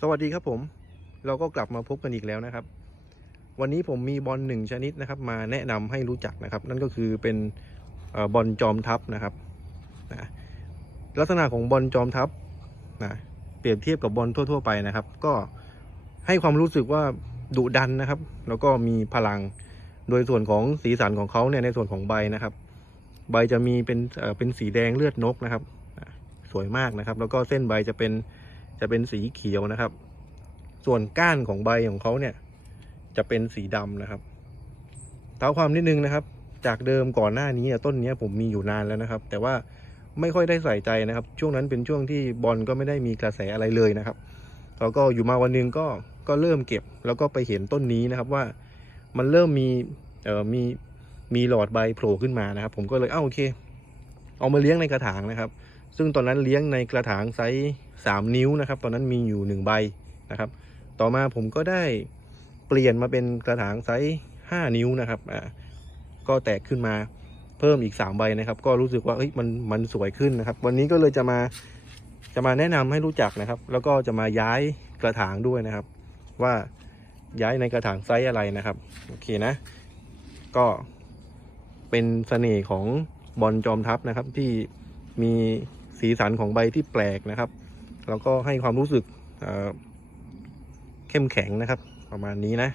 สวัสดีครับผม เราก็กลับมาพบกันอีกแล้วนะครับ วันนี้ผมมีบอลหนึ่งชนิดนะครับ มาแนะนำให้รู้จักนะครับ นั่นก็คือเป็นบอลจอมทัพนะครับนะลักษณะของบอลจอมทัพนะเปรียบเทียบกับบอลทั่ว ๆ ไปนะครับ ก็ให้ความรู้สึกว่าดุดันนะครับ แล้วก็มีพลังโดยส่วนของสีสันของเขาเนี่ยในส่วนของใบนะครับ ใบจะมีเป็นเอ่อเป็นสีแดงเลือดนกนะครับ สวยมากนะครับ แล้วก็เส้นใบจะเป็น จะเป็นสีเขียวนะครับ ส่วนก้านของใบของเขาเนี่ย จะเป็นสีดำนะครับเท้าความนิดนึงนะครับ จากเดิมก่อนหน้านี้ต้นนี้ผมมีอยู่นานแล้วนะครับ แต่ว่าไม่ค่อยได้ใส่ใจนะครับ ช่วงนั้นเป็นช่วงที่บอลก็ไม่ได้มีกระแสอะไรเลยนะครับแล้วก็อยู่มาวันนึงก็ก็เริ่มเก็บ แล้วก็ไปเห็นต้นนี้นะครับว่ามันเริ่มมีเอ่อมีมีหลอดใบโผล่ขึ้นมานะครับ ผมก็เลยเอ้าโอเค เอามาเลี้ยงในกระถางนะครับ ซึ่งตอนนั้นเลี้ยงในกระถางไซส์สามนิ้วนะครับ ตอนนั้นมีอยู่หนึ่งใบนะครับ ต่อมาผมก็ได้เปลี่ยนมาเป็นกระถางไซส์ห้านิ้วนะครับอ่าก็แตกขึ้นมาเพิ่มอีกสามใบนะครับ ก็รู้สึกว่าเฮ้ยมันมันสวยขึ้นนะครับ วันนี้ก็เลยจะมาจะมาแนะนำให้รู้จักนะครับ แล้วก็จะมาย้ายกระถางด้วยนะครับ ว่าย้ายในกระถางไซส์อะไรนะครับ โอเคนะ ก็เป็นเสน่ห์ของ บอลจอมทัพนะครับ ที่มีสีสันของใบที่แปลกนะครับ แล้วก็ให้ความรู้สึกเเข้มแข็งนะครับ ประมาณนี้นะ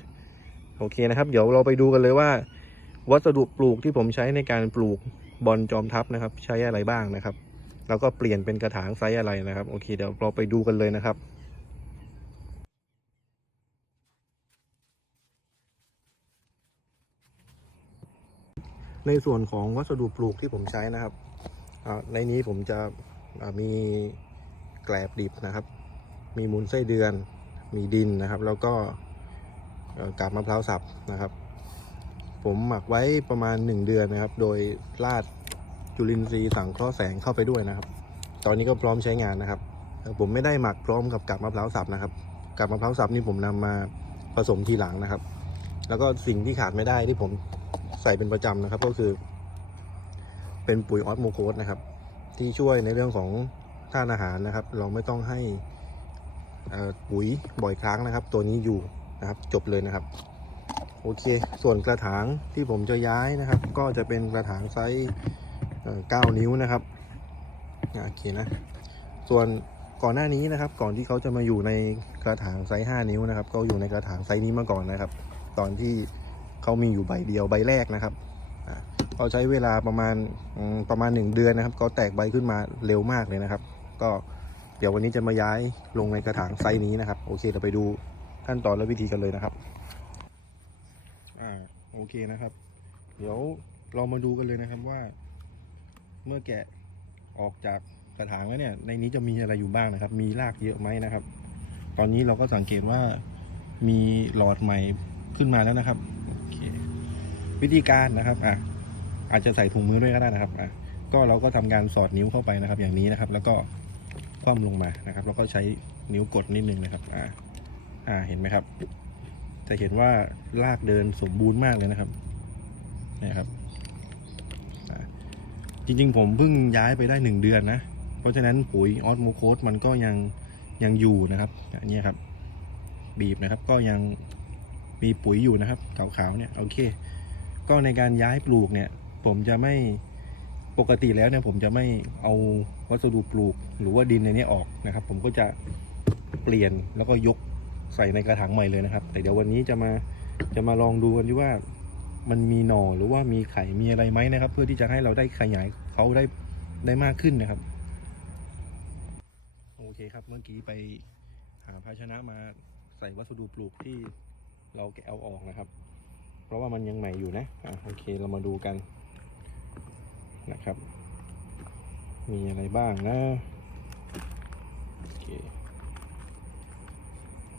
โอเคนะครับ เดี๋ยวเราไปดูกันเลยว่า วัสดุปลูกที่ผมใช้ในการปลูกบอลจอมทัพนะครับ ใช้อะไรบ้างนะครับ แล้วก็เปลี่ยนเป็นกระถางไซส์อะไรนะครับ โอเค เดี๋ยวเราไปดูกันเลยนะครับ ในส่วนของวัสดุปลูกที่ผมใช้นะครับในนี้ผมจะมีแกลบดิบนะครับ มีมูลไส้เดือน มีดินนะครับ แล้วก็กาบมะพร้าวสับนะครับ ผมหมักไว้ประมาณ 1 เดือนนะครับ โดยราดจุลินทรีย์สังเคราะห์แสงเข้าไปด้วยนะครับ ตอนนี้ก็พร้อมใช้งานนะครับ ผมไม่ได้หมักพร้อมกับกาบมะพร้าวสับนะครับกาบมะพร้าวสับนี่ผมนำมาผสมทีหลังนะครับ แล้วก็สิ่งที่ขาดไม่ได้ที่ผม ใส่เป็นประจำนะครับ ก็คือ เป็นปุ๋ยออสโมโคสนะครับ ที่ช่วยในเรื่องของธาตุอาหารนะครับ เราไม่ต้องให้ปุ๋ยบ่อยครั้งนะครับ ตัวนี้อยู่นะครับจบเลยนะครับโอเค ส่วนกระถางที่ผมจะย้ายนะครับ ก็จะเป็นกระถางไซส์เอ่อ9นิ้วนะครับอะโอเคนะ ส่วนก่อนหน้านี้นะครับ ก่อนที่เขาจะมาอยู่ในกระถางไซส์5นิ้วนะครับ ก็อยู่ในกระถางไซส์นี้มาก่อนนะครับ ตอนที่ เขามีอยู่ใบเดียวใบแรกนะครับเขาใช้เวลาประมาณประมาณ 1 เดือนนะครับก็แตกใบขึ้นมาเร็วมากเลยนะครับ ก็เดี๋ยววันนี้จะมาย้ายลงในกระถางไซส์นี้นะครับ โอเคเราไปดูขั้นตอนและวิธีกันเลยนะครับอ่าโอเคนะครับ เดี๋ยวเรามาดูกันเลยนะครับว่า เมื่อแกะออกจากกระถางแล้วเนี่ย ในนี้จะมีอะไรอยู่บ้างนะครับ มีรากเยอะไหมนะครับ ตอนนี้เราก็สังเกตว่ามีหลอดใหม่ขึ้นมาแล้วนะครับ วิธีการนะครับอะอาจจะใส่ถุงมือด้วยก็ได้นะครับอะก็เราก็ทำการสอดนิ้วเข้าไปนะครับ อย่างนี้นะครับ แล้วก็คว่ำลงมานะครับ แล้วก็ใช้นิ้วกดนิดนึงนะครับอ่าอ่าเห็นไหมครับ จะเห็นว่ารากเดินสมบูรณ์มากเลยนะครับนี่ครับอ่าจริงๆ ผมเพิ่งย้ายไปได้หนึ่งเดือนนะ เพราะฉะนั้นปุ๋ยออสโมโคสมันก็ยังยังอยู่นะครับอันนี้ครับ บีบนะครับก็ยังมีปุ๋ยอยู่นะครับขาวๆเนี่ยโอเค ก็ในการย้ายปลูกเนี่ย ผมจะไม่ปกติแล้วเนี่ยผมจะไม่เอาวัสดุปลูกหรือว่าดินในนี้ออกนะครับ ผมก็จะเปลี่ยนแล้วก็ยกใส่ในกระถางใหม่เลยนะครับ แต่เดี๋ยววันนี้จะมาจะมาลองดูกันที่ว่ามันมีหน่อหรือว่ามีไข่มีอะไรไหมนะครับ เพื่อที่จะให้เราได้ขยายเขาได้ได้มากขึ้นนะครับ โอเคครับเมื่อกี้ไปหาภาชนะมาใส่วัสดุปลูกที่เราแกะเอาออกนะครับ เพราะว่ามันยังใหม่อยู่นะอะโอเคเรามาดูกันนะครับ มีอะไรบ้างนะโอเค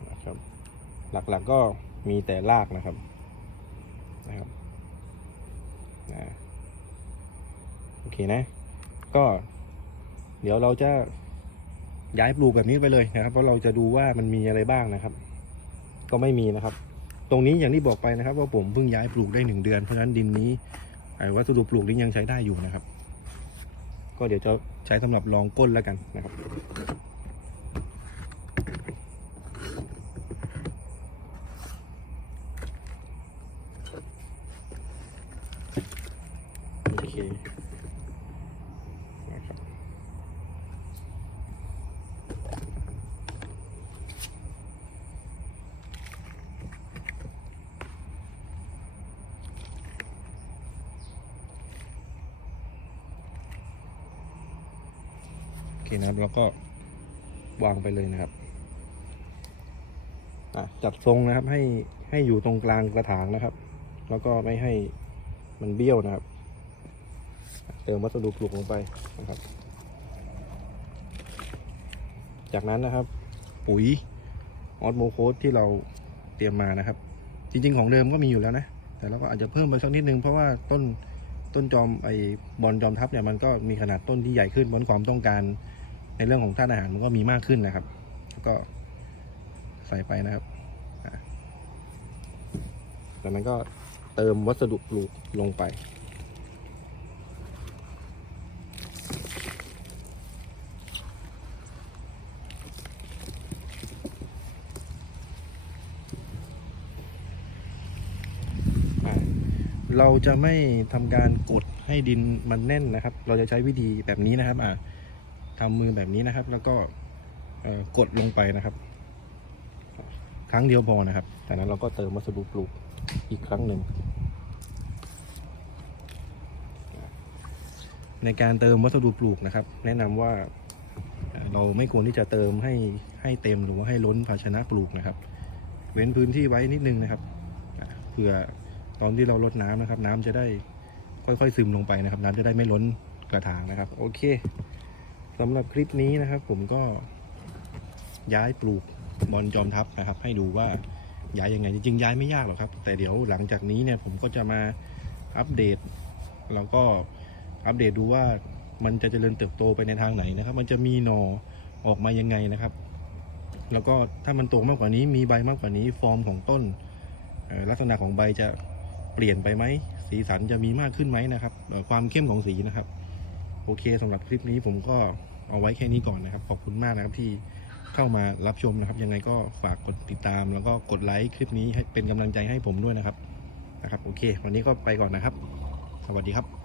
นะครับหลักๆกก็มีแต่รากนะครับนะครับนะโอเคนะ ก็เดี๋ยวเราจะย้ายปลูกแบบนี้ไปเลยนะครับ เพราะเราจะดูว่ามันมีอะไรบ้างนะครับ ก็ไม่มีนะครับ รงนี้อย่างที่บอกไปนะครับ ว่าผมเพิ่งย้ายปลูกได้หนึ่งเดือนเพราะฉะนั้นดินนี้วัสดุปลูกนี้ยังใช้ได้อยู่นะครับ ก็เดี๋ยวจะใช้สำหรับรองก้นแล้วกันนะครับโอเค นะครับแล้วก็วางไปเลยนะครับจัดทรงนะครับให้ให้อยู่ตรงกลางกระถางนะครับ แล้วก็ไม่ให้มันเบี้ยวนะครับ เติมวัสดุปลูกลงไปนะครับ จากนั้นนะครับ ปุ๋ยออสโมโคสที่เราเตรียมมานะครับ จริง ๆ ของเดิมก็มีอยู่แล้วนะ แต่เราก็อาจจะเพิ่มไปสักนิดนึงเพราะว่าต้นต้นจอมไอบอลจอมทัพเนี่ยมันก็มีขนาดต้นที่ใหญ่ขึ้นบนความต้องการ ในเรื่องของธาตุอาหารมันก็มีมากขึ้นนะครับ แล้วก็ใส่ไปนะครับจากนั้นก็เติมวัสดุปลูกลงไป เราจะไม่ทำการกดให้ดินมันแน่นนะครับ เราจะใช้วิธีแบบนี้นะครับอะ ทำมือแบบนี้นะครับ แล้วก็กดลงไปนะครับ ครั้งเดียวพอนะครับจากนั้นเราก็เติมวัสดุปลูกอีกครั้งหนึ่งในการเติมวัสดุปลูกนะครับ แนะนำว่าเราไม่ควรที่จะเติมให้ให้เต็มหรือว่าให้ล้นภาชนะปลูกนะครับ เว้นพื้นที่ไว้นิดนึงนะครับเพื่อตอนที่เราลดน้ำนะครับ น้ำจะได้ค่อยๆซึมลงไปนะครับ น้ำจะได้ไม่ล้นกระถางนะครับ โอเค สำหรับคลิปนี้นะครับ ผมก็ย้ายปลูกบอลจอมทัพนะครับ ให้ดูว่าย้ายยังไงจริงๆย้ายไม่ยากหรอกครับ แต่เดี๋ยวหลังจากนี้เนี่ยผมก็จะมาอัปเดต แล้วก็อัปเดตดูว่ามันจะเจริญเติบโตไปในทางไหนนะครับ มันจะมีหนอออกมายังไงนะครับ แล้วก็ถ้ามันโตมากกว่านี้มีใบมากกว่านี้ฟอร์มของต้นลักษณะของใบจะเปลี่ยนไปไหมสีสันจะมีมากขึ้นไหมนะครับ ความเข้มของสีนะครับ โอเคสำหรับคลิปนี้ผมก็เอาไว้แค่นี้ก่อนนะครับ ขอบคุณมากนะครับที่เข้ามารับชมนะครับ ยังไงก็ฝากกดติดตาม แล้วก็กดไลค์คลิปนี้ให้เป็นกำลังใจให้ผมด้วยนะครับนะครับ โอเค วันนี้ก็ไปก่อนนะครับ สวัสดีครับ